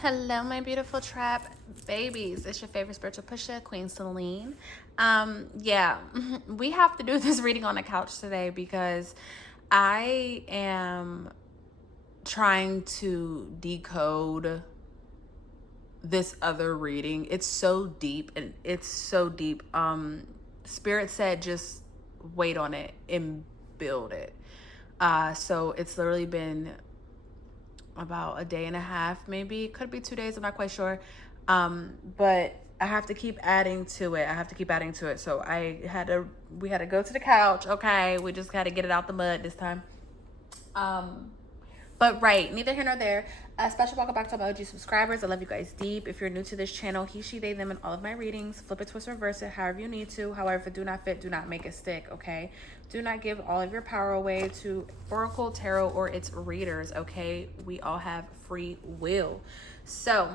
Hello, my beautiful trap babies. It's your favorite spiritual pusher, Queen Celine. Yeah, we have to do this reading on the couch today because I am trying to decode this other reading. It's so deep and it's so deep. Spirit said just wait on it and build it. So it's literally been about a day and a half, maybe. Could be 2 days, I'm not quite sure. But I have to keep adding to it. So we had to go to the couch. Okay, we just had to get it out the mud this time. But right, neither here nor there. Special welcome back to my OG subscribers. I love you guys deep. If you're new to this channel, he, she, they, them in all of my readings. Flip it, twist, reverse it, however you need to. However, if it do not fit, do not make it stick, okay? Do not give all of your power away to Oracle, Tarot, or its readers, okay? We all have free will. So,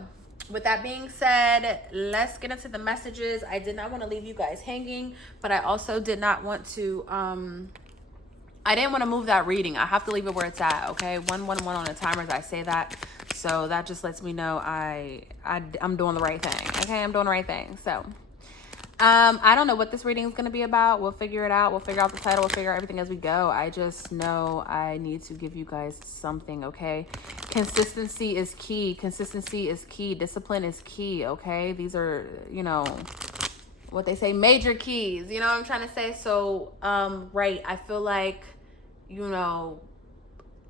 with that being said, let's get into the messages. I did not want to leave you guys hanging, but I also did not want to... I didn't want to move that reading. I have to leave it where it's at, okay? 111 on the timer as I say that. So that just lets me know I'm doing the right thing, okay? I'm doing the right thing. So I don't know what this reading is going to be about. We'll figure it out. We'll figure out the title. We'll figure out everything as we go. I just know I need to give you guys something, okay? Consistency is key. Consistency is key. Discipline is key, okay? These are, what they say, major keys. You know what I'm trying to say? So, right, I feel like,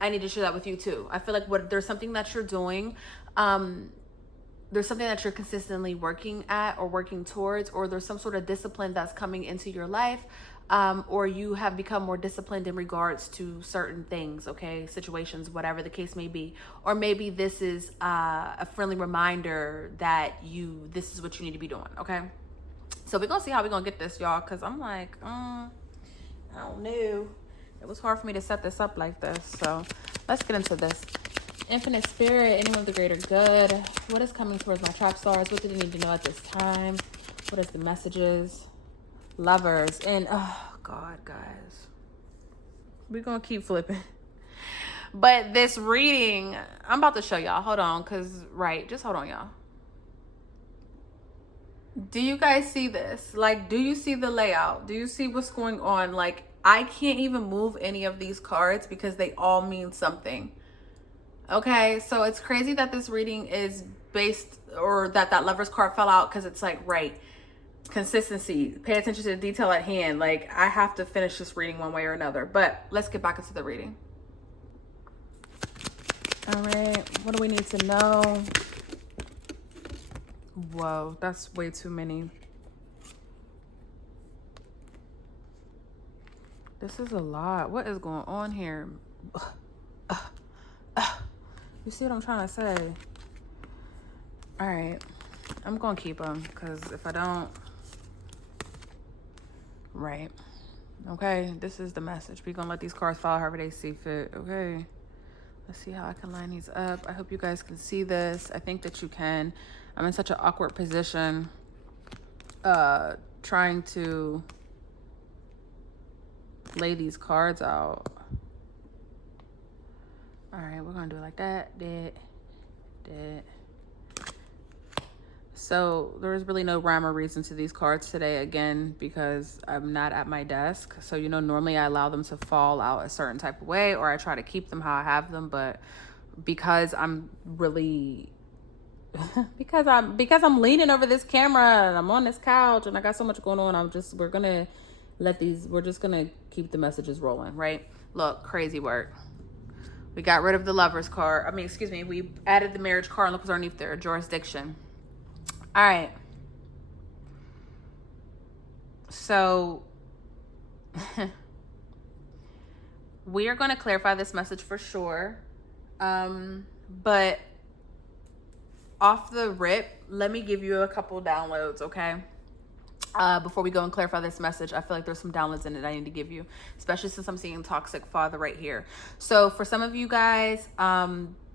I need to share that with you too. I feel like there's something that you're doing, there's something that you're consistently working at or working towards, or there's some sort of discipline that's coming into your life, or you have become more disciplined in regards to certain things, okay, situations, whatever the case may be. Or maybe this is a friendly reminder that this is what you need to be doing, okay? So we're gonna see how we're gonna get this, y'all, because I'm like, I don't know. It was hard for me to set this up like this. So let's get into this. Infinite Spirit, anyone of the greater good. What is coming towards my trap stars? What do they need to know at this time? What is the messages? Lovers. And, oh, God, guys. We're gonna keep flipping. But this reading, I'm about to show y'all. Hold on, because, right, just hold on, y'all. Do you guys see this? Like, do you see the layout? Do you see what's going on? Like, I can't even move any of these cards because they all mean something. Okay, so it's crazy that this reading is based, or that Lover's card fell out, because it's like, right, consistency, pay attention to the detail at hand. Like, I have to finish this reading one way or another. But let's get back into the reading. All right, what do we need to know? Whoa, that's way too many. This is a lot. What is going on here? You see what I'm trying to say? All right. I'm going to keep them because if I don't... Right. Okay. This is the message. We're going to let these cards fall however they see fit. Okay. Let's see how I can line these up. I hope you guys can see this. I think that you can. I'm in such an awkward position trying to lay these cards out. All right, we're gonna do it like that. So there's really no rhyme or reason to these cards today, again, because I'm not at my desk. So, normally I allow them to fall out a certain type of way, or I try to keep them how I have them. But because I'm really because I'm leaning over this camera and I'm on this couch and I got so much going on, we're just gonna keep the messages rolling, right? Look, crazy work. We got rid of the Lover's card. We added the Marriage card and look what's underneath there, jurisdiction. All right. So we are going to clarify this message for sure. But off the rip, let me give you a couple downloads, okay? Before we go and clarify this message, I feel like there's some downloads in it I need to give you, especially since I'm seeing toxic father right here. So for some of you guys,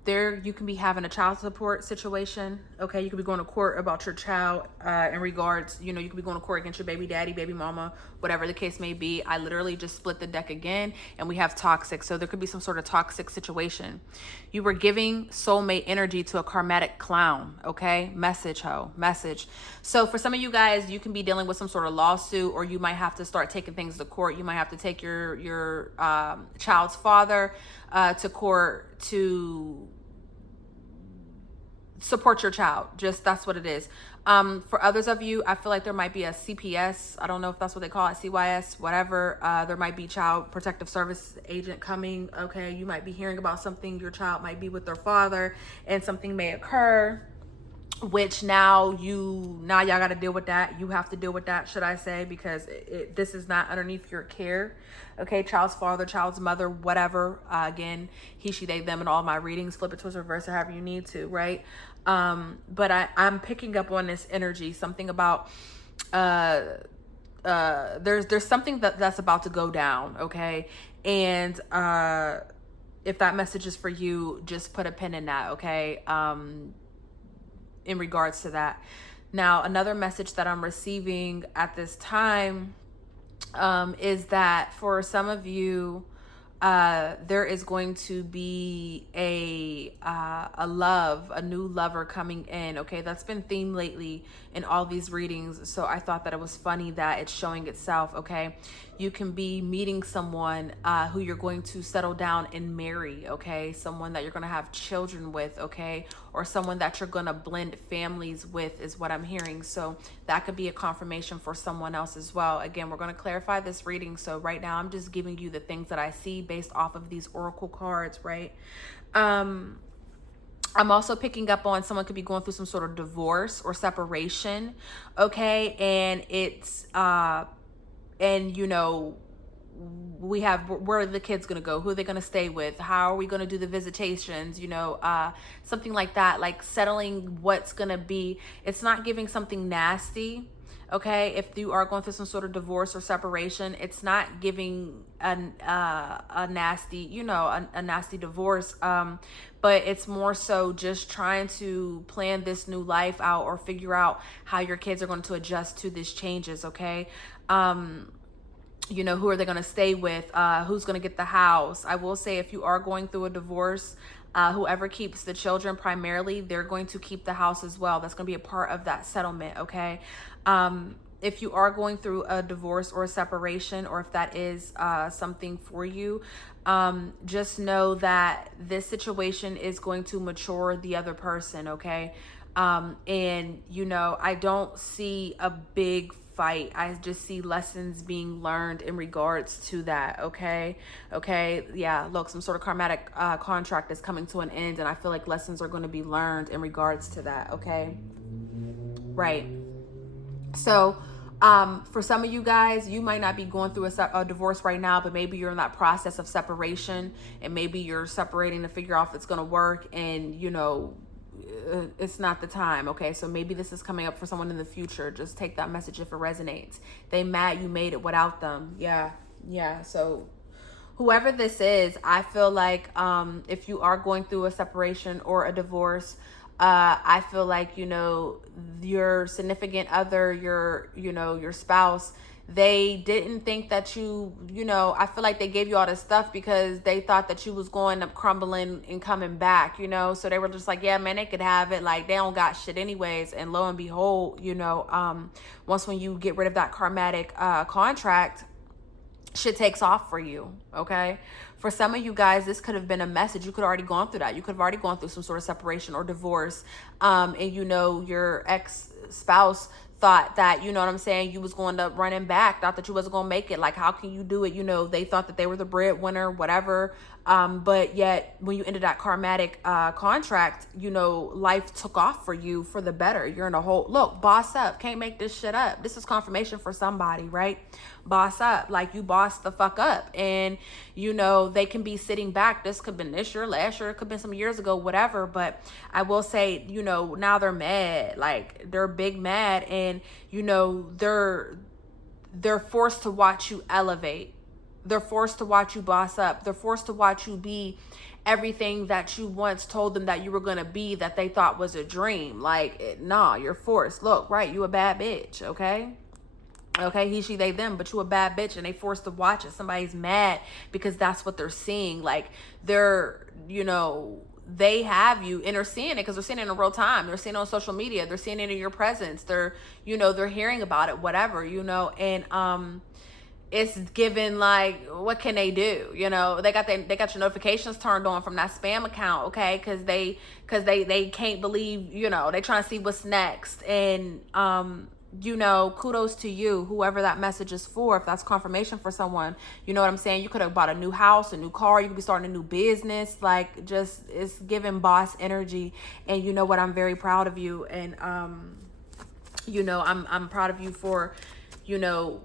there you can be having a child support situation. Okay, you could be going to court about your child in regards, you could be going to court against your baby daddy, baby mama, whatever the case may be. I literally just split the deck again, and we have toxic. So there could be some sort of toxic situation. You were giving soulmate energy to a karmatic clown. Okay, message, ho, message. So for some of you guys, you can be dealing with some sort of lawsuit, or you might have to start taking things to court. You might have to take your child's father to court to support your child. Just that's what it is. For others of you, I feel like there might be a CPS. I don't know if that's what they call it, CYS, whatever. There might be child protective service agent coming. Okay, you might be hearing about something. Your child might be with their father, and something may occur, which now y'all got to deal with that. You have to deal with that, should I say, because this is not underneath your care. Okay, child's father, child's mother, whatever. Again, he, she, they, them in all my readings. Flip it, twist, reverse it, however you need to, right? But I'm picking up on this energy, something about there's something that's about to go down, okay? And if that message is for you, just put a pin in that, okay? In regards to that. Now, another message that I'm receiving at this time is that for some of you, there is going to be a new lover coming in. Okay, that's been theme lately in all these readings, so I thought that it was funny that it's showing itself. Okay, you can be meeting someone who you're going to settle down and marry. Okay, someone that you're going to have children with. Okay, or someone that you're going to blend families with is what I'm hearing. So that could be a confirmation for someone else as well. Again, we're going to clarify this reading, so right now I'm just giving you the things that I see based off of these oracle cards, right? I'm also picking up on someone could be going through some sort of divorce or separation, okay? And it's and we have, where are the kids going to go? Who are they going to stay with? How are we going to do the visitations? Something like that, like settling what's going to be. It's not giving something nasty. Okay, if you are going through some sort of divorce or separation, it's not giving a nasty, a nasty divorce. But it's more so just trying to plan this new life out, or figure out how your kids are going to adjust to these changes. Okay. Who are they going to stay with? Who's going to get the house? I will say, if you are going through a divorce, whoever keeps the children primarily, they're going to keep the house as well. That's going to be a part of that settlement. Okay. If you are going through a divorce or a separation, or if that is something for you, just know that this situation is going to mature the other person. Okay. And I don't see a big fight. I just see lessons being learned in regards to that. Okay. Yeah, look, some sort of karmatic contract is coming to an end, and I feel like lessons are going to be learned in regards to that. Okay. Right. So for some of you guys, you might not be going through a divorce right now, but maybe you're in that process of separation, and maybe you're separating to figure out if it's going to work, and it's not the time. Okay, so maybe this is coming up for someone in the future. Just take that message if it resonates. They mad you made it without them. Yeah. So whoever this is, I feel like if you are going through a separation or a divorce, I feel like your significant other, your spouse, they didn't think that I feel like they gave you all this stuff because they thought that you was going up crumbling and coming back, so they were just like, yeah, man, they could have it, like they don't got shit anyways. And lo and behold, once when you get rid of that karmatic contract, shit takes off for you. Okay. For some of you guys, this could have been a message. You could have already gone through that. You could have already gone through some sort of separation or divorce. And your ex-spouse thought that, you know what I'm saying, you was going to running back, thought that you wasn't going to make it. Like, how can you do it? They thought that they were the breadwinner, whatever. But yet when you ended that karmatic contract, life took off for you for the better. You're in a whole, look, boss up. Can't make this shit up. This is confirmation for somebody, right? Boss up. Like, you boss the fuck up. And, they can be sitting back. This could have been this year, last year, it could have been some years ago, whatever. But I will say, now they're mad. Like, they're big mad. And, they're forced to watch you elevate. they're forced to watch you boss up. They're forced to watch you be everything that you once told them that you were going to be, that they thought was a dream. Like, nah, you're forced. Look, right, you a bad bitch, okay? Okay, he, she, they, them, but you a bad bitch, and they forced to watch it. Somebody's mad because that's what they're seeing. Like, they're, you know, they have you, and they're seeing it because they're seeing it in real time. They're seeing it on social media. They're seeing it in your presence. They're, you know, they're hearing about it, whatever, you know, and it's given, like, what can they do? You know, they got your notifications turned on from that spam account, okay? Because they can't believe, you know, they trying to see what's next. And you know, kudos to you, whoever that message is for. If that's confirmation for someone, you know what I'm saying? You could have bought a new house, a new car, you could be starting a new business. Like, just, it's giving boss energy. And you know what, I'm very proud of you. And you know, I'm proud of you for, you know,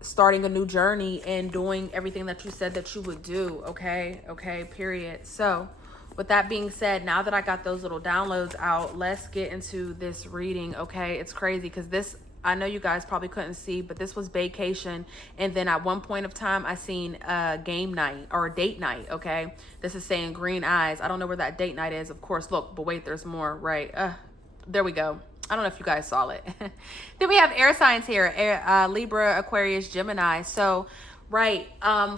starting a new journey and doing everything that you said that you would do. Okay, period. So with that being said, now that I got those little downloads out, let's get into this reading. Okay, it's crazy because this, I know you guys probably couldn't see, but this was vacation, and then at one point of time I seen a game night or a date night. Okay, this is saying green eyes. I don't know where that date night is, of course. Look, but wait, there's more. Right, there we go. I don't know if you guys saw it. Then we have air signs here, Libra, Aquarius, Gemini. So, right,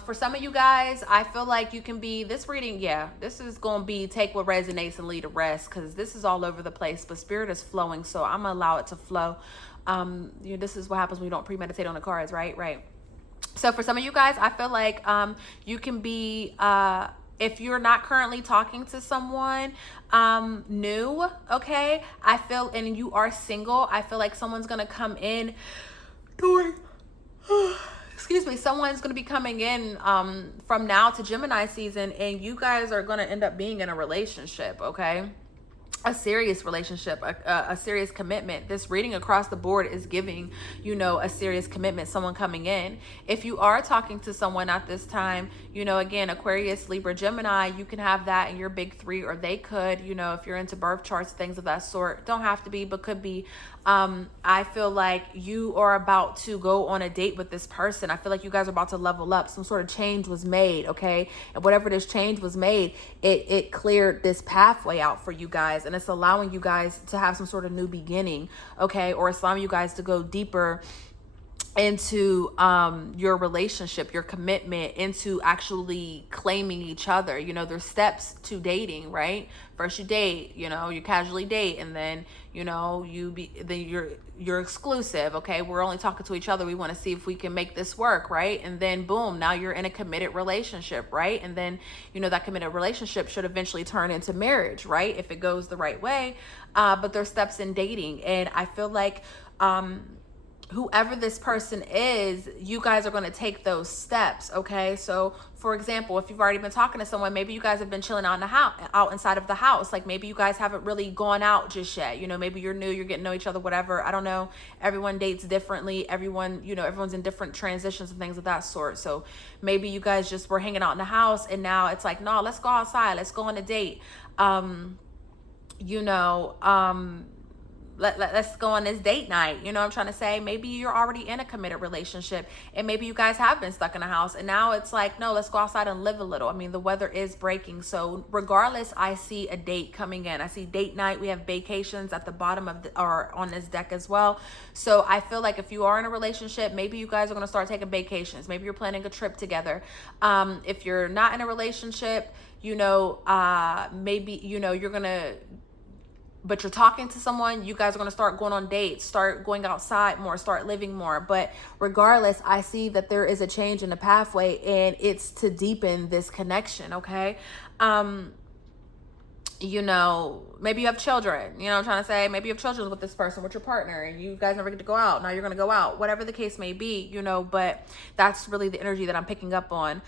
for some of you guys, I feel like you can be, this reading, yeah, this is going to be take what resonates and leave the rest, because this is all over the place, but spirit is flowing, so I'm going to allow it to flow. You know, this is what happens when you don't premeditate on the cards, right? So for some of you guys, I feel like you can be... if you're not currently talking to someone new, okay, I feel, and you are single, I feel like someone's gonna come in during excuse me, someone's gonna be coming in from now to Gemini season, and you guys are gonna end up being in a relationship, okay? A serious relationship, a serious commitment. This reading across the board is giving, you know, a serious commitment, someone coming in. If you are talking to someone at this time, you know, again, Aquarius, Libra, Gemini, you can have that in your big three, or they could, you know, if you're into birth charts, things of that sort. Don't have to be, but could be. I feel like you are about to go on a date with this person. I feel like you guys are about to level up. Some sort of change was made, okay? And whatever this change was made, it cleared this pathway out for you guys, and it's allowing you guys to have some sort of new beginning, okay? Or it's allowing you guys to go deeper into your relationship, your commitment, into actually claiming each other. You know, there's steps to dating, right? First you date, you know, you casually date, and then, you know, you're exclusive, okay? We're only talking to each other. We want to see if we can make this work, right? And then boom, now you're in a committed relationship, right? And then, you know, that committed relationship should eventually turn into marriage, right? If it goes the right way. But there's steps in dating, and I feel like whoever this person is, you guys are going to take those steps, okay? So for example, if you've already been talking to someone, maybe you guys have been chilling out in the house, out inside of the house. Like, maybe you guys haven't really gone out just yet. You know, maybe you're new, you're getting to know each other, whatever. I don't know. Everyone dates differently. Everyone, you know, everyone's in different transitions and things of that sort. So maybe you guys just were hanging out in the house, and now it's like, no, let's go outside. Let's go on a date. You know, let's go on this date night. You know what I'm trying to say? Maybe you're already in a committed relationship, and maybe you guys have been stuck in a house, and now it's like, no, let's go outside and live a little. I mean, the weather is breaking. So regardless, I see a date coming in. I see date night. We have vacations at the bottom of or on this deck as well. So I feel like if you are in a relationship, maybe you guys are going to start taking vacations. Maybe you're planning a trip together. If you're not in a relationship, you know, maybe, you know, you're going to, but you're talking to someone, you guys are going to start going on dates, start going outside more, start living more. But regardless, I see that there is a change in the pathway, and it's to deepen this connection, okay? You know, maybe you have children, you know what I'm trying to say? Maybe you have children with this person, with your partner, and you guys never get to go out. Now you're going to go out, whatever the case may be, you know, but that's really the energy that I'm picking up on.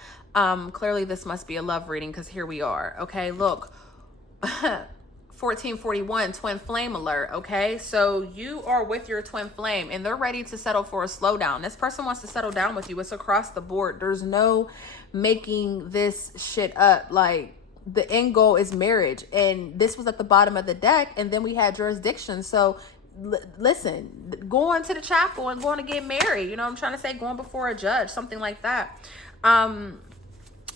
Clearly this must be a love reading, because here we are, okay? Look, 1441 twin flame alert, okay? So you are with your twin flame, and they're ready to settle for a slowdown. This person wants to settle down with you. It's across the board. There's no making this shit up. Like, the end goal is marriage, and this was at the bottom of the deck, and then we had jurisdiction. So listen, going to the chapel and going to get married, you know what I'm trying to say, going before a judge, something like that.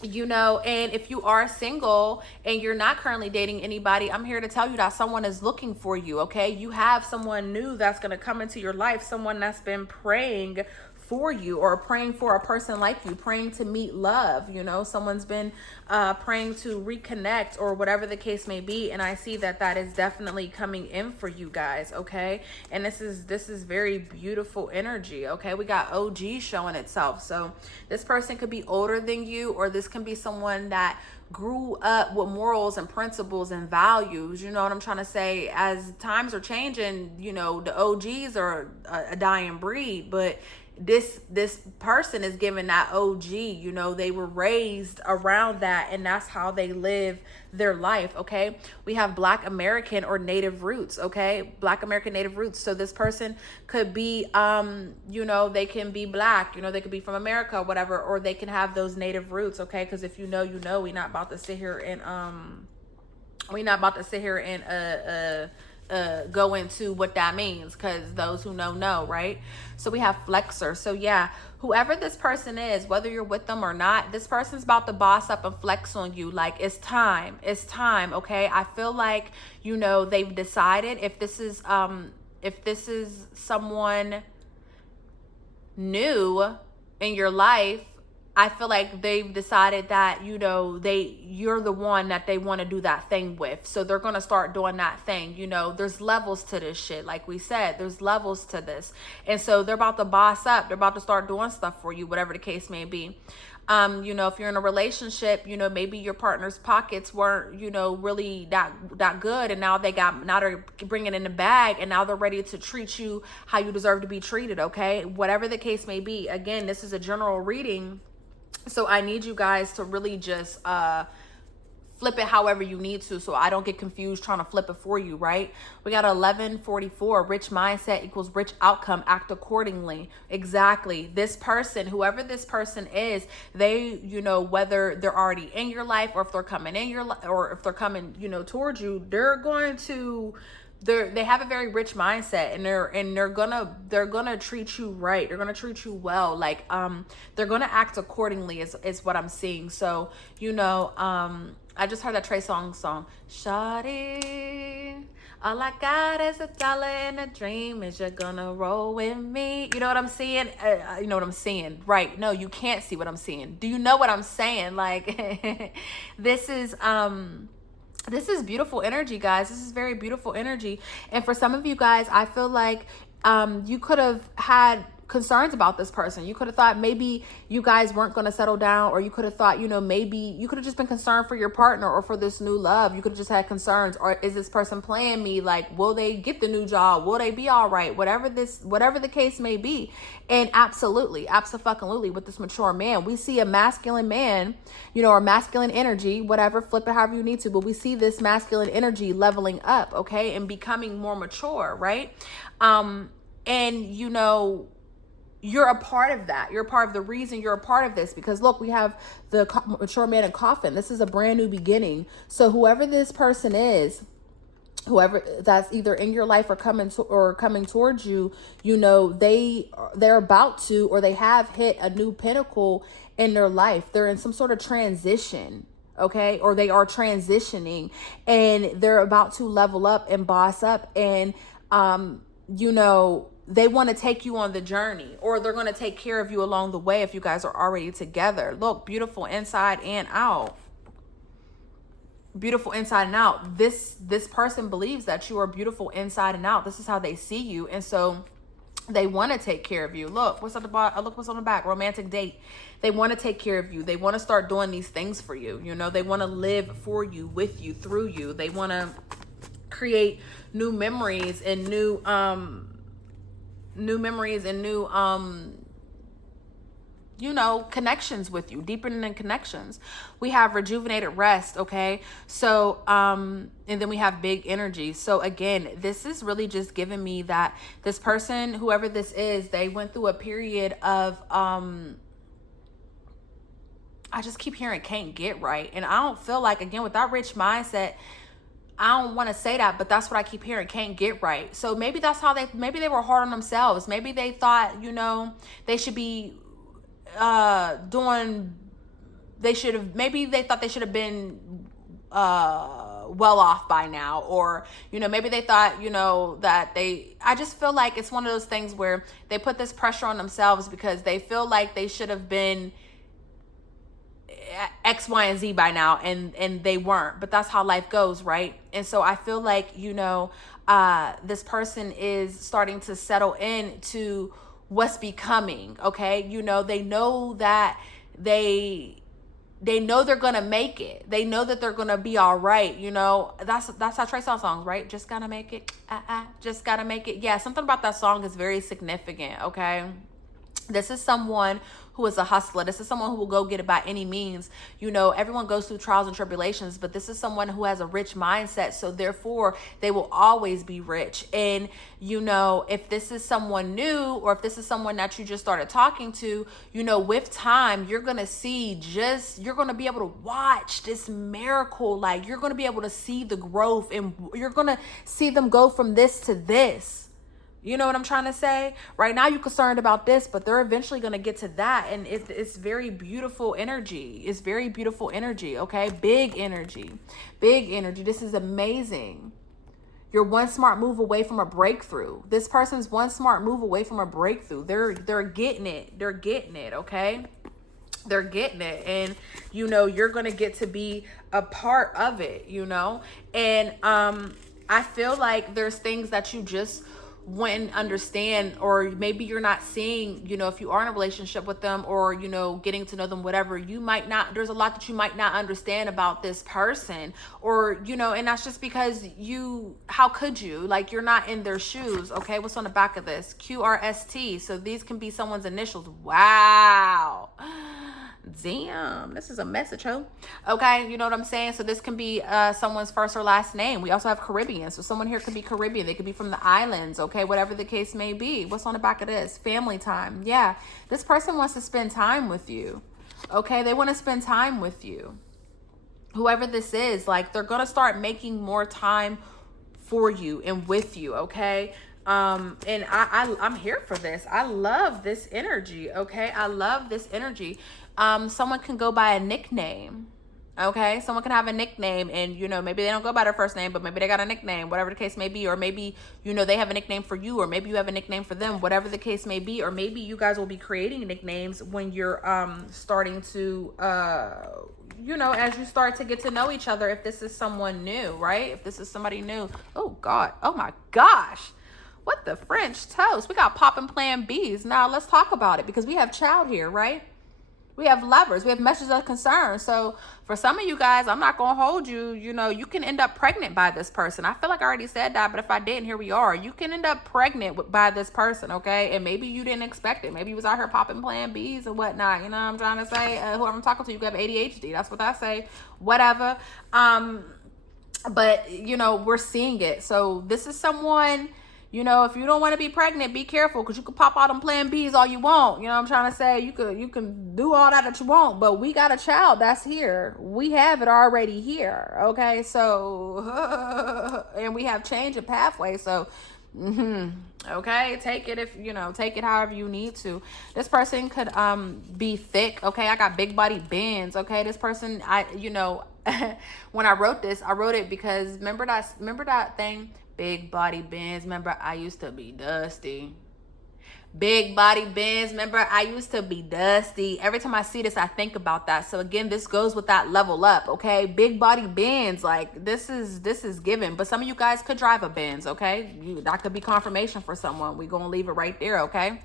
You know, and if you are single and you're not currently dating anybody, I'm here to tell you that someone is looking for you, okay? You have someone new that's going to come into your life, someone that's been praying for you, or praying for a person like you, praying to meet love, you know, someone's been praying to reconnect, or whatever the case may be. And I see that that is definitely coming in for you guys, okay? And this is very beautiful energy, okay? We got OG showing itself. So this person could be older than you, or this can be someone that grew up with morals and principles and values, you know what I'm trying to say? As times are changing, you know, the OGs are a dying breed, but this person is given that OG, you know, they were raised around that, and that's how they live their life, okay? We have Black American or Native roots, okay? Black American Native roots. So this person could be, you know, they can be Black, you know, they could be from America, whatever, or they can have those Native roots, okay? Because if you know, you know, we're not about to sit here and, go into what that means, because those who know, right? So we have flexor. So yeah, whoever this person is, whether you're with them or not, this person's about to boss up and flex on you. Like, it's time, okay? I feel like, you know, they've decided, if this is someone new in your life, I feel like they've decided that, you know, you're the one that they want to do that thing with. So they're going to start doing that thing. You know, there's levels to this shit. Like we said, there's levels to this. And so they're about to boss up. They're about to start doing stuff for you, whatever the case may be. You know, if you're in a relationship, you know, maybe your partner's pockets weren't, you know, really that good. And now they're bringing in the bag, and now they're ready to treat you how you deserve to be treated. Okay. Whatever the case may be. Again, this is a general reading. So I need you guys to really just flip it however you need to, so I don't get confused trying to flip it for you, right? We got 1144, rich mindset equals rich outcome, act accordingly. Exactly. This person, whoever this person is, they, you know, whether they're already in your life, or if they're coming in your life, or if they're coming, you know, towards you, they have a very rich mindset, and they're gonna treat you right. They're gonna treat you well. Like, they're gonna act accordingly is what I'm seeing. So, you know, I just heard that Trey Songz song, Shawty, all I got is $1 and a dream. Is you gonna roll with me? You know what I'm saying? You know what I'm saying, right? No, you can't see what I'm saying. Do you know what I'm saying? Like, this is beautiful energy, guys. This is very beautiful energy. And for some of you guys, I feel like you could have had concerns about this person. You could have thought maybe you guys weren't going to settle down, or you could have thought, you know, maybe you could have just been concerned for your partner or for this new love. You could have just had concerns. Or is this person playing me? Like, will they get the new job? Will they be all right? Whatever the case may be. And absolutely with this mature man, we see a masculine man, you know, or masculine energy, whatever, flip it however you need to, but we see this masculine energy leveling up, okay, and becoming more mature, right? And you know, you're a part of that. You're a part of the reason you're a part of this, because look, we have the mature man in coffin. This is a brand new beginning. So whoever this person is, whoever that's either in your life or coming towards you, you know, they're about to, or they have hit a new pinnacle in their life. They're in some sort of transition, okay, or they are transitioning, and they're about to level up and boss up, and you know, they want to take you on the journey, or they're going to take care of you along the way if you guys are already together. Look, beautiful inside and out. Beautiful inside and out. This person believes that you are beautiful inside and out. This is how they see you, and so they want to take care of you. Look, what's on the bottom? Look what's on the back. Romantic date. They want to take care of you. They want to start doing these things for you. You know, they want to live for you, with you, through you. They want to create new memories and new you know, connections with you, deepening connections. We have rejuvenated rest, okay? So, and then we have big energy. So again, this is really just giving me that this person, whoever this is, they went through a period of, I just keep hearing can't get right. And I don't feel like, again, with that rich mindset, I don't want to say that, but that's what I keep hearing, can't get right. So maybe that's how maybe they were hard on themselves. Maybe they thought, you know, they should be maybe they thought they should have been well off by now, or, you know, maybe they thought, you know, that I just feel like it's one of those things where they put this pressure on themselves because they feel like they should have been X, Y, and Z by now, and they weren't. But that's how life goes, right? And so I feel like, you know, this person is starting to settle into what's becoming. Okay, you know, they know that they know they're gonna make it. They know that they're gonna be all right. You know, that's how Trey Songz songs, right? Just gotta make it. Just gotta make it. Yeah, something about that song is very significant. Okay, this is someone who is a hustler. This is someone who will go get it by any means. You know, everyone goes through trials and tribulations, but this is someone who has a rich mindset. So therefore, they will always be rich. And, you know, if this is someone new, or if this is someone that you just started talking to, you know, with time, you're going to you're going to be able to watch this miracle. Like, you're going to be able to see the growth, and you're going to see them go from this to this. You know what I'm trying to say? Right now you're concerned about this, but they're eventually going to get to that. And it's very beautiful energy. It's very beautiful energy, okay? Big energy. Big energy. This is amazing. You're one smart move away from a breakthrough. This person's one smart move away from a breakthrough. They're getting it. They're getting it, okay? They're getting it. And, you know, you're going to get to be a part of it, you know? And I feel like there's things that you just wouldn't understand, or maybe you're not seeing, you know, if you are in a relationship with them, or, you know, getting to know them, whatever, you might not, there's a lot that you might not understand about this person, or, you know, and that's just because how could you, like, you're not in their shoes. Okay, what's on the back of this? QRST. So these can be someone's initials. Wow. Damn, this is a message, ho. Okay, you know what I'm saying? So this can be someone's first or last name. We also have Caribbean. So someone here could be Caribbean. They could be from the islands, okay? Whatever the case may be. What's on the back of this? Family time. Yeah, this person wants to spend time with you, okay? They want to spend time with you. Whoever this is, like, they're going to start making more time for you and with you, okay? And I'm here for this. I love this energy, okay? I love this energy. Someone can go by a nickname, okay? Someone can have a nickname, and, you know, maybe they don't go by their first name, but maybe they got a nickname, whatever the case may be. Or maybe, you know, they have a nickname for you, or maybe you have a nickname for them, whatever the case may be. Or maybe you guys will be creating nicknames when you're starting to, you know, as you start to get to know each other, if this is someone new, right? If this is somebody new. Oh, God. Oh, my gosh. What the French toast? We got poppin' plan Bs. Now, let's talk about it, because we have child here, right? We have lovers. We have messages of concern. So for some of you guys, I'm not going to hold you. You know, you can end up pregnant by this person. I feel like I already said that, but if I didn't, here we are. You can end up pregnant by this person, okay? And maybe you didn't expect it. Maybe you was out here popping plan Bs and whatnot. You know what I'm trying to say? Whoever I'm talking to, you have ADHD. That's what I say. Whatever. But, you know, we're seeing it. So this is someone... You know, if you don't want to be pregnant, be careful, because you can pop out them plan Bs all you want. You know what I'm trying to say? You can do all that you want, but we got a child that's here. We have it already here. Okay, so and we have change of pathway. So okay, take it take it however you need to. This person could be thick. Okay, I got big body bends. Okay, this person, when I wrote this, I wrote it because remember that thing. Big body bends. Remember, I used to be dusty. Big body bends. Remember, I used to be dusty. Every time I see this, I think about that. So again, this goes with that level up, okay? Big body bends. Like, this is given. But some of you guys could drive a Benz, okay? That could be confirmation for someone. We're going to leave it right there, okay?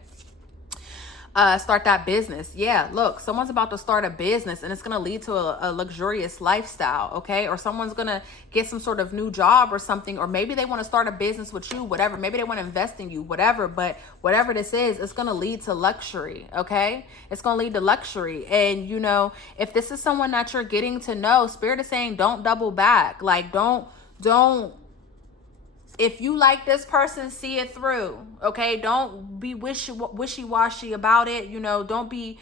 Start that business. Yeah, look, someone's about to start a business, and it's going to lead to a luxurious lifestyle, okay? Or someone's going to get some sort of new job or something, or maybe they want to start a business with you, whatever. Maybe they want to invest in you, whatever. But whatever this is, it's going to lead to luxury, okay? It's going to lead to luxury. And, you know, if this is someone that you're getting to know, Spirit is saying don't double back. Like, don't. If you like this person, see it through, okay? Don't be wishy-washy about it. You know, don't be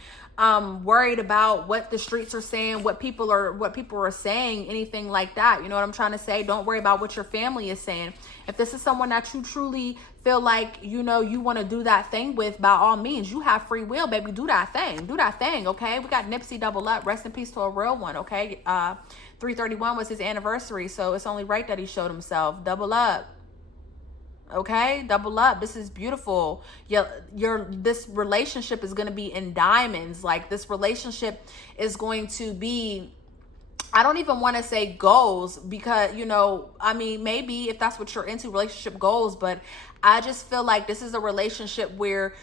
worried about what the streets are saying, what people are saying, anything like that. You know what I'm trying to say? Don't worry about what your family is saying. If this is someone that you truly feel like, you know, you want to do that thing with, by all means, you have free will, baby. Do that thing, okay? We got Nipsey double up. Rest in peace to a real one, okay? 331 was his anniversary, so it's only right that he showed himself. Double up. Okay, double up. This is beautiful. This relationship is going to be in diamonds. Like, this relationship is going to be, I don't even want to say goals, because, you know, I mean, maybe if that's what you're into, relationship goals, but I just feel like this is a relationship where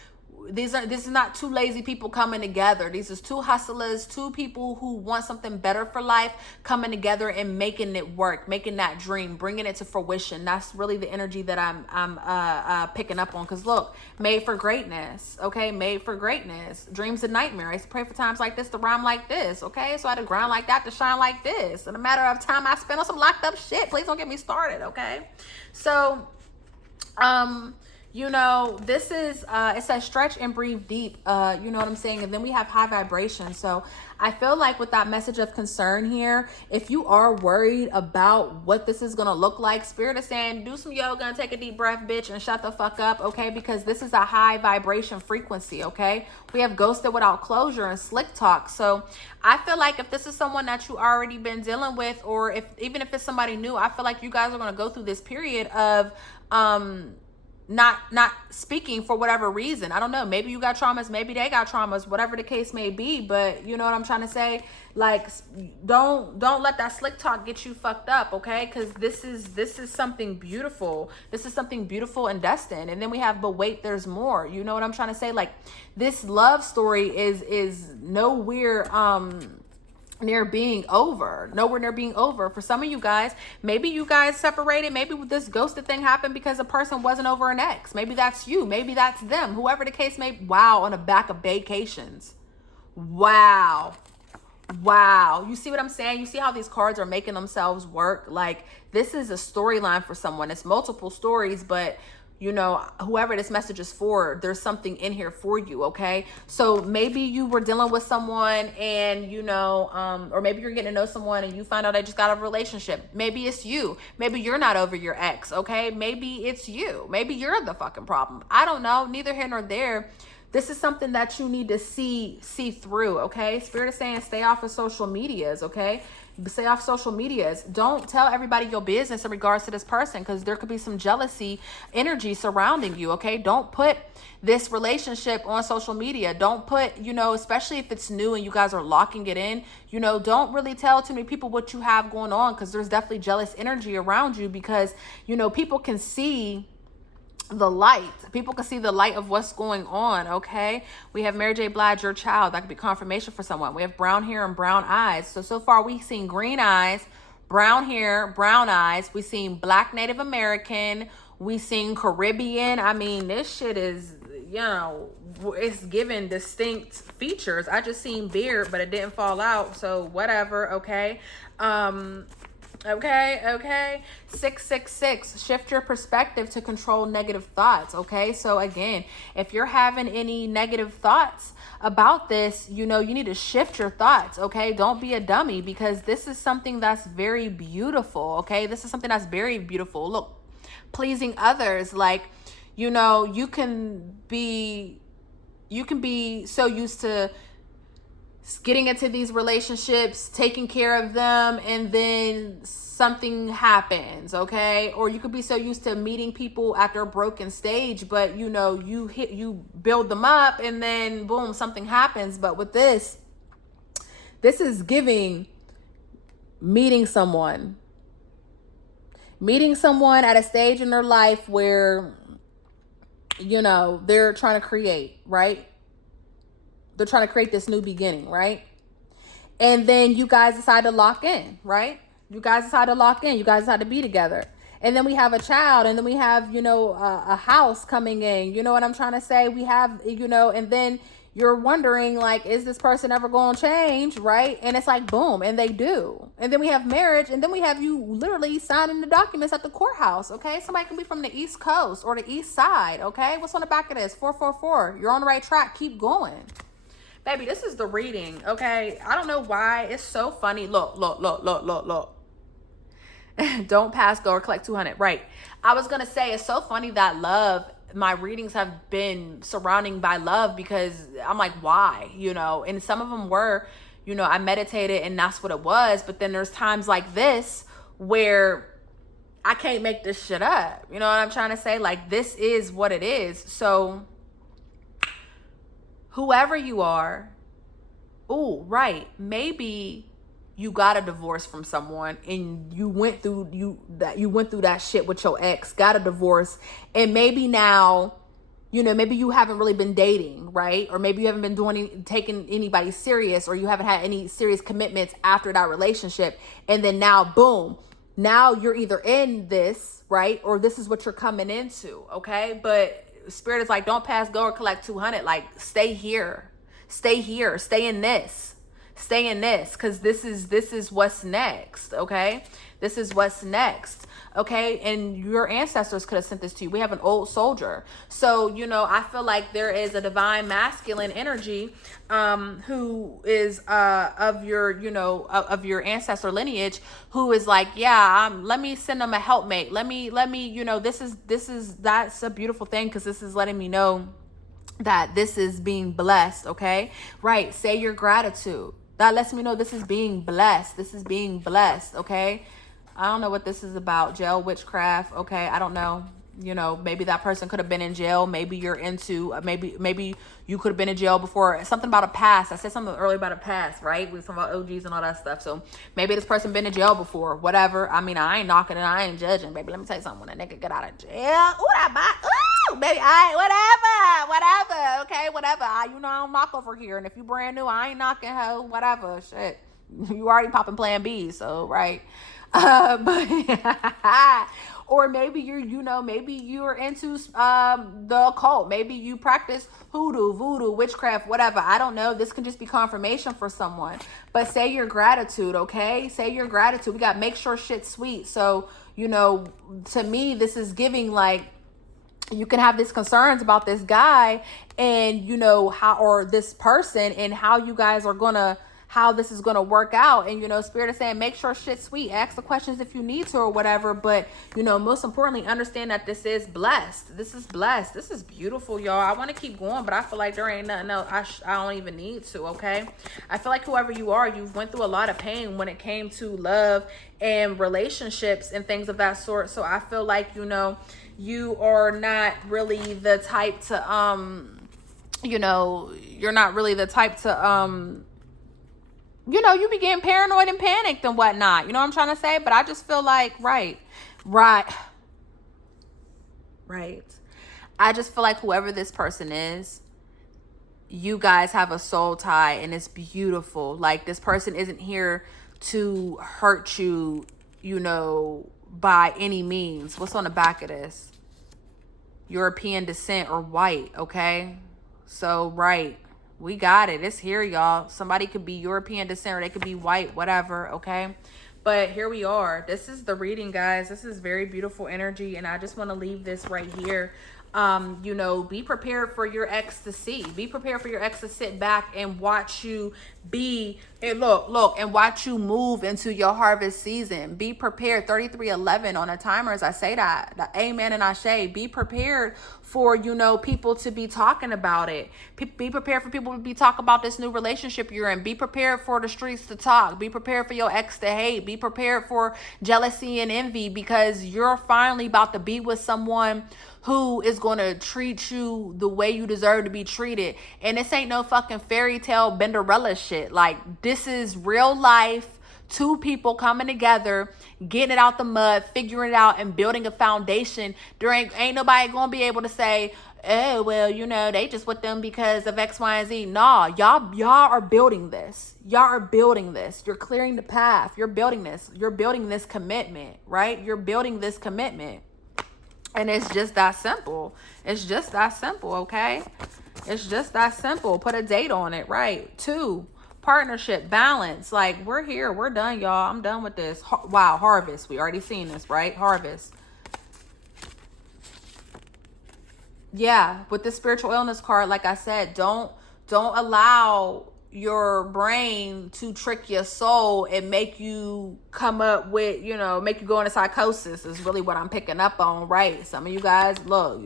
this is not two lazy people coming together. These is two hustlers, two people who want something better for life, coming together and making it work, making that dream, bringing it to fruition. That's really the energy that I'm picking up on. Because look, made for greatness, okay? Made for greatness. Dreams and nightmares. I used to pray for times like this to rhyme like this, okay? So I had to grind like that to shine like this. In a matter of time I spent on some locked up shit. Please don't get me started, okay? So, you know, this is, it says stretch and breathe deep, you know what I'm saying? And then we have high vibration. So I feel like with that message of concern here, if you are worried about what this is going to look like, Spirit is saying, do some yoga and take a deep breath, bitch, and shut the fuck up, okay? Because this is a high vibration frequency, okay? We have ghosted without closure and slick talk. So I feel like if this is someone that you already been dealing with, or even if it's somebody new, I feel like you guys are going to go through this period of, not speaking for whatever reason. I don't know. Maybe you got traumas. Maybe they got traumas, whatever the case may be. But you know what I'm trying to say? Like, don't let that slick talk get you fucked up. Okay. Cause this is something beautiful. This is something beautiful and destined. And then we have, but wait, there's more. You know what I'm trying to say? Like, this love story is nowhere, nowhere near being over. For some of you guys, maybe you guys separated, maybe this ghosted thing happened because a person wasn't over an ex. Maybe that's you, maybe that's them, whoever the case may be. Wow, on the back of vacations. Wow, you see what I'm saying? You see how these cards are making themselves work? Like, this is a storyline for someone. It's multiple stories, but you know, whoever this message is for, there's something in here for you, okay? So maybe you were dealing with someone and, you know, or maybe you're getting to know someone and you find out they just got a relationship. Maybe it's you. Maybe you're not over your ex, okay? Maybe it's you. Maybe you're the fucking problem. I don't know. Neither here nor there. This is something that you need to see through, okay? Spirit is saying stay off of social medias, okay? Stay off social medias. Don't tell everybody your business in regards to this person, because there could be some jealousy energy surrounding you, okay? Don't put this relationship on social media. Don't put, you know, especially if it's new and you guys are locking it in, you know, don't really tell too many people what you have going on, because there's definitely jealous energy around you, because, you know, people can see the light. People can see the light of what's going on, okay? We have Mary J. Blige, your child. That could be confirmation for someone. We have brown hair and brown eyes. So far we've seen green eyes, brown hair, brown eyes. We've seen Black Native American. We've seen Caribbean. I mean, this shit is, you know, it's given distinct features. I just seen beard, but it didn't fall out. So whatever, okay? Okay. 666, shift your perspective to control negative thoughts, okay? So again, if you're having any negative thoughts about this, you know, you need to shift your thoughts, okay? Don't be a dummy, because this is something that's very beautiful, okay? This is something that's very beautiful. Look, pleasing others, like, you know, you can be so used to getting into these relationships, taking care of them, and then something happens, okay? Or you could be so used to meeting people at their broken stage, but you know, you build them up and then boom, something happens. But with this is giving meeting someone at a stage in their life where, you know, they're trying to create, right? They're trying to create this new beginning, right? And then you guys decide to lock in, right? You guys decide to lock in. You guys decide to be together. And then we have a child, and then we have, you know, a house coming in. You know what I'm trying to say? We have, you know, and then you're wondering, like, is this person ever going to change, right? And it's like, boom, and they do. And then we have marriage, and then we have you literally signing the documents at the courthouse, okay? Somebody can be from the East Coast or the East Side, okay? What's on the back of this? 444. You're on the right track. Keep going. Baby, this is the reading, okay? I don't know why. It's so funny. Look, look, look, look, look, look. Don't pass go or collect 200. Right. I was going to say, it's so funny that love, my readings have been surrounding by love, because I'm like, why? You know, and some of them were, you know, I meditated and that's what it was. But then there's times like this where I can't make this shit up. You know what I'm trying to say? Like, this is what it is. So whoever you are, oh, right, maybe you got a divorce from someone and you went through that shit with your ex, got a divorce, and maybe now, you know, maybe you haven't really been dating, right? Or maybe you haven't been taking anybody serious, or you haven't had any serious commitments after that relationship. And then now, boom, now you're either in this, right? Or this is what you're coming into, okay? But Spirit is like, don't pass go or collect 200. Like, stay here, stay in this. Stay in this, because this is what's next, okay? This is what's next, okay? And your ancestors could have sent this to you. We have an old soldier. So, you know, I feel like there is a divine masculine energy who is of your, you know, of your ancestor lineage, who is like, yeah, let me send them a helpmate. Let me, you know, that's a beautiful thing, because this is letting me know that this is being blessed, okay? Right, say your gratitude. That lets me know this is being blessed. This is being blessed, okay? I don't know what this is about. Jail, witchcraft, okay? I don't know. You know, maybe that person could have been in jail. Maybe you're into, maybe you could have been in jail before. Something about a past. I said something earlier about a past, right? We were talking about OGs and all that stuff. So maybe this person been in jail before, whatever. I mean, I ain't knocking and I ain't judging, baby. Let me tell you something. When a nigga get out of jail, ooh, that body, ooh, baby, whatever, okay, whatever. You know, I don't knock over here. And if you brand new, I ain't knocking, hoe, whatever, shit. You already popping Plan B, so, right. But or maybe maybe you're into the occult. Maybe you practice hoodoo, voodoo, witchcraft, whatever. I don't know. This can just be confirmation for someone. But say your gratitude, okay? Say your gratitude. We got make sure shit's sweet. So, you know, to me, this is giving like, you can have these concerns about this guy and, you know, or this person, and how you guys are how this is going to work out. And, you know, Spirit is saying, make sure shit's sweet. Ask the questions if you need to or whatever. But, you know, most importantly, understand that this is blessed. This is blessed. This is beautiful, y'all. I want to keep going, but I feel like there ain't nothing else. I don't even need to, okay? I feel like whoever you are, you've went through a lot of pain when it came to love and relationships and things of that sort. So I feel like, you know, you are not really the type to, you know, you're not really the type to, you know, you be getting paranoid and panicked and whatnot. You know what I'm trying to say? But I just feel like, right. I just feel like whoever this person is, you guys have a soul tie, and it's beautiful. Like, this person isn't here to hurt you, you know, by any means. What's on the back of this? European descent or white, okay? So, right. We got it. It's here, y'all. Somebody could be European descent or they could be white, whatever, okay? But here we are. This is the reading, guys. This is very beautiful energy, and I just want to leave this right here. You know, be prepared for your ex to see. Be prepared for your ex to sit back and watch you and watch you move into your harvest season. Be prepared. 3311 on a timer, as I say that. Amen and Ashe. Be prepared for, you know, people to be talking about it. Be prepared for people to be talking about this new relationship you're in. Be prepared for the streets to talk. Be prepared for your ex to hate. Be prepared for jealousy and envy, because you're finally about to be with someone who is going to treat you the way you deserve to be treated. And this ain't no fucking fairy tale Cinderella shit. Like, this is real life. Two people coming together, getting it out the mud, figuring it out, and building a foundation. There ain't nobody going to be able to say, oh, well, you know, they just with them because of X, Y, and Z. Nah, y'all are building this. Y'all are building this. You're clearing the path. You're building this. You're building this commitment, right? You're building this commitment. And it's just that simple. It's just that simple, okay? It's just that simple. Put a date on it, right? 2, partnership, balance. Like, we're here. We're done, y'all. I'm done with this. Wow, harvest. We already seen this, right? Harvest. Yeah, with the spiritual illness card, like I said, don't Don't allow your brain to trick your soul and make you come up with, you know, make you go into psychosis is really what I'm picking up on, right? Some of you guys, look,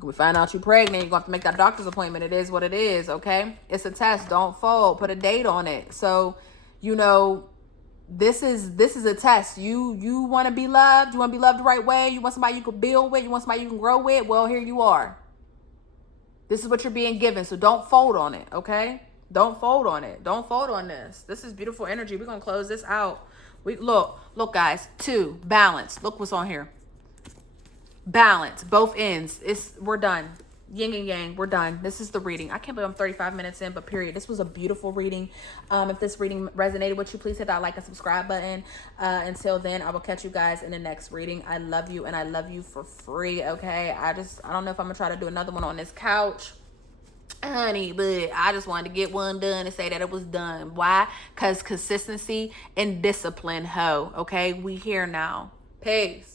we find out you're pregnant, you're going to have to make that doctor's appointment. It is what it is, okay? It's a test. Don't fold. Put a date on it. So, you know, this is a test. You want to be loved. You want to be loved the right way. You want somebody you can build with. You want somebody you can grow with. Well, here you are. This is what you're being given. So don't fold on it, okay? Don't fold on it. Don't fold on this. This is beautiful energy. We're going to close this out. Look, guys. 2, balance. Look what's on here. Balance. Both ends. We're done. Yin and yang. We're done. This is the reading. I can't believe I'm 35 minutes in, but period. This was a beautiful reading. If this reading resonated with you, please hit that like and subscribe button. Until then, I will catch you guys in the next reading. I love you, and I love you for free, okay? I don't know if I'm going to try to do another one on this couch, honey, but I just wanted to get one done and say that it was done. Why? Because consistency and discipline, okay? We here now. Peace.